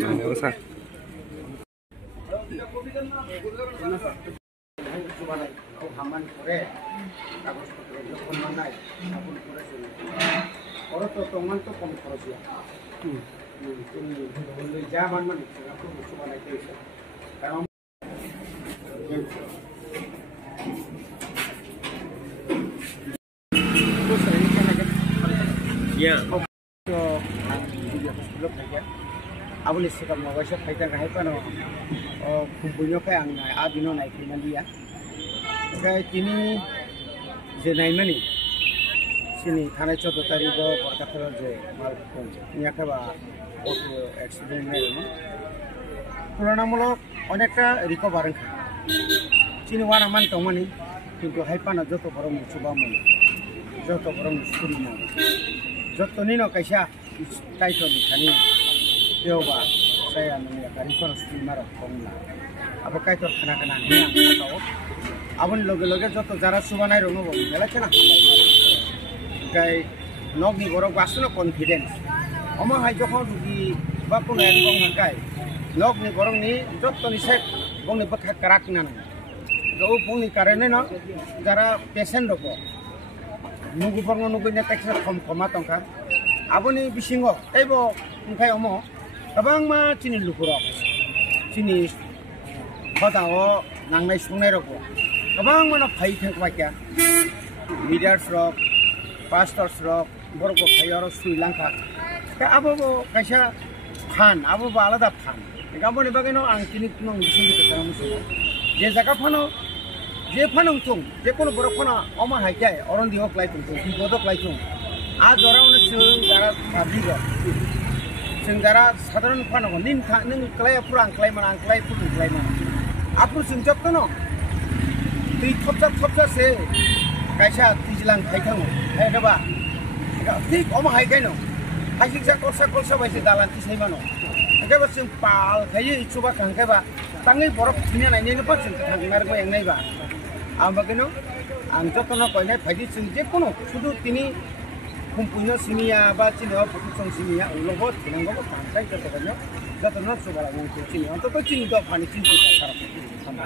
Nggak usah. Haman করে কাগজপত্র যখন বানায় আপন করেছে ওরা তো তোমার তো কম খরচিয়া তুমি বললে যা বানবেন আপনি কিছু বানাইতে হয়েছে কারণ abon sikap mau siap kaitan kahit pa no kumpunya kaya ang abino na ikinaliya kaya kini jenay mani sini thane 14 তারিখ কলকাতার যে মালকোন নিয়া খাবা অটো অ্যাক্সিডেন্ট হলো তুলনামূলক অনেকটা রিকভার চিনি ওয়ান আমান তমানি কিন্তু হাইপানা যত বড় মুসুবা মন যত বড় মুসুরি মন যত নিনো কাইসা টাইটল খানি Deuba saya mengiyakan konstruksi marah kongla apa kaitor kena ni atau abon loge joto jara subanai rono bo mela kena kai nog ni borok wasno confidence omo hai jokon rugi ba kono en bong kai nog ni borok ni joto ni sek bong ni bakha karak na do bong ni karene no jara patient roko nugu bong nugu ne teksa khoma tongka aboni bisingo eibo kai omo abang ma chini lukurok chini khotao nangnai sungnai rok abang mana phai thakwa kya leaders rok pastors rok borok phai aro Sri Lanka ka abo kaisa phan abo alada phan gamoni bageno ang chini nong bisingi ta musu je jaga phano je phanong tung je kono borok phana oma haijai orondi hok lai tung ki bodok lai tung a jorao ne sung jara pabigo Senggara sadarun pano nin klay purang klay mana klay pun klay mana. Aku senjak tu no. Di thopja se kaisa tijilang khai thang. Hai daba. Tik oma hai kai no. Hai sik kolsa bai se dalan ti sai mano. Kai ba sing pal khai ichuba kang kai ba. Tangi borok thine nai ne pa sing thangnar ko engnai ba. Amba keno ang joto no koine phaidi sing je kono sudu tini kumpunya simia ba chini o production simia ulo bo tinanggo ko pansai to to kanyo dato no so bala ngi chini on to chini do phani chini ta